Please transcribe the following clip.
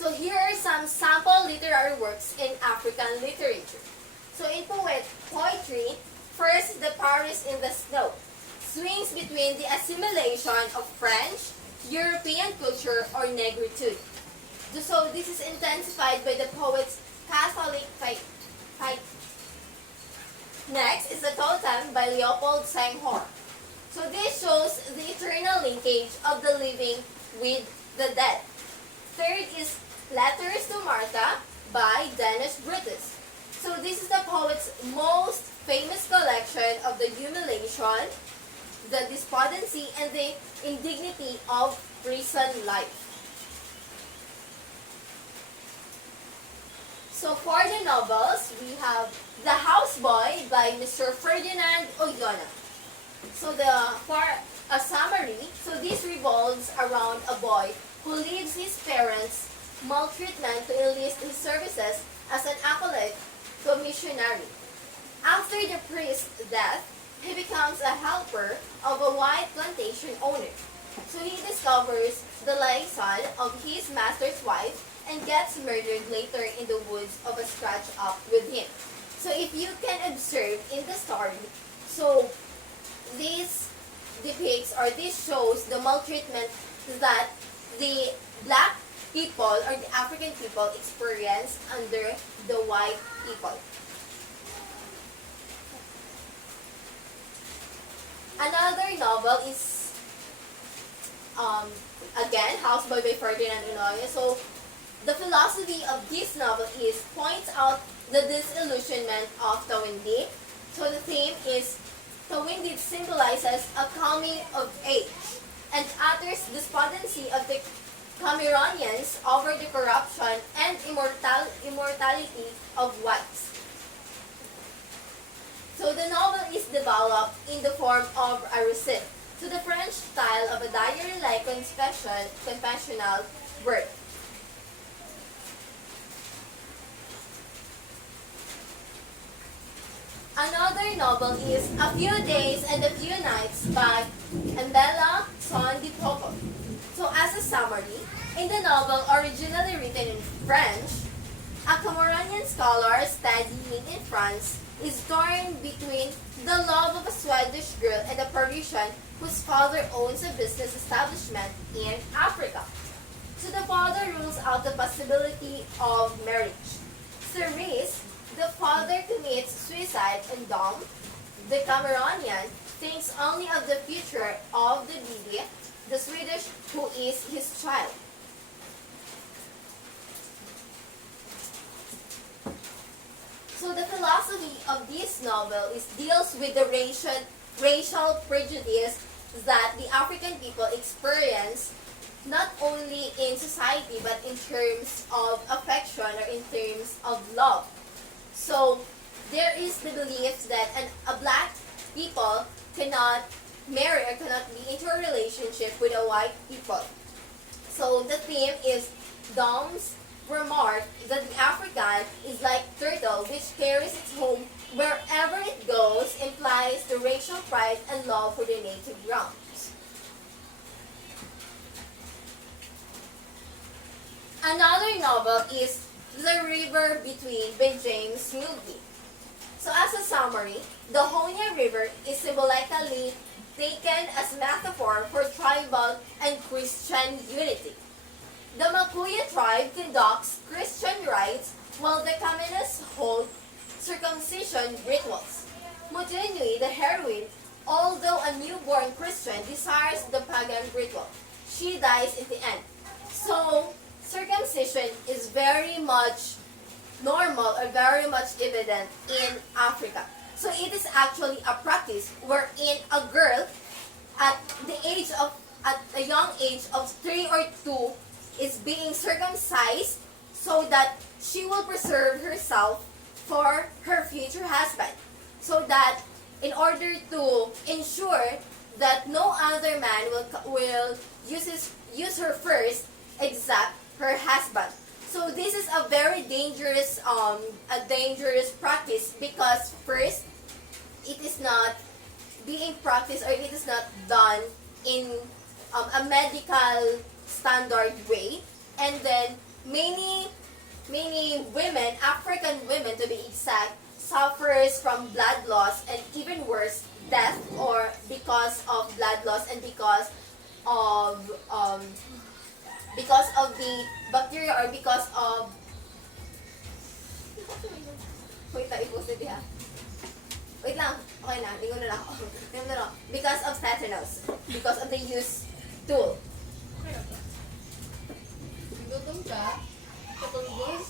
So here are some sample literary works in African literature. So in poetry, first the Paris in the Snow swings between the assimilation of French, European culture, or negritude. So this is intensified by the poet's Catholic faith. Next is the Totem by Leopold Senghor. So this shows the eternal linkage of the living with the dead. Third is Letters to Martha by Denis Brutus. So this is the poet's most famous collection of the humiliation, the despondency, and the indignity of prison life. So for the novels, we have The Houseboy by Mr. Ferdinand Oyana. So for a summary, so this revolves around a boy who leaves his parents' maltreatment to enlist his services as an acolyte to a missionary. After the priest's death, he becomes a helper of a white plantation owner. So he discovers the liaison of his master's wife and gets murdered later in the woods of a scratch up with him. So if you can observe in the story, so this depicts or this shows the maltreatment that the black people or the African people experience under the white people. Another novel is again Houseboy by Ferdinand Oyana. So the philosophy of this novel is points out the disillusionment of Tawindi. So the theme is Tawindi symbolizes a coming of age and utters despondency of the Cameroonians over the corruption and immortality of whites. So the novel is developed in the form of a recit, to the French style of a diary-like confessional work. Another novel is A Few Days and a Few Nights by Mbela Son di Poco. So as a summary, in the novel originally written in French, a Cameroonian scholar studying in France is torn between the love of a Swedish girl and a Parisian whose father owns a business establishment in Africa. So the father rules out the possibility of marriage. Cerise, the father commits suicide, and Dom, the Cameroonian, thinks only of the future of the baby, the Swedish, who is his child. So the philosophy of this novel deals with the racial prejudice that the African people experience not only in society but in terms of affection or in terms of love. So there is the belief that a black people cannot marry or cannot be into a relationship with a white people. So the theme is Dom's remark that the African is like turtle which carries its home wherever it goes, implies the racial pride and love for the native grounds. Another novel is The River Between by James Mulvey. So as a summary, the Honya River is symbolically taken as metaphor for tribal and Christian unity. The Makuya tribe conducts Christian rites while the Communists hold circumcision rituals. Mutunui, the heroine, although a newborn Christian, desires the pagan ritual. She dies in the end. So, circumcision is very much normal or very much evident in Africa. So it is actually a practice wherein a girl at a young age of 3 or 2 is being circumcised so that she will preserve herself for her future husband. So that in order to ensure that no other man will use her first except her husband. So this is a very dangerous practice because first, it is not being practiced or it is not done in a medical standard way, and then many women, African women to be exact, suffers from blood loss and even worse, death, or because of blood loss and of um, because of the bacteria or because of wait lang, i-post it ha. Wait lang, okay na, lingon na lang ako. Because of tetanus, because of the used tool. Gutom ka? Katulgos?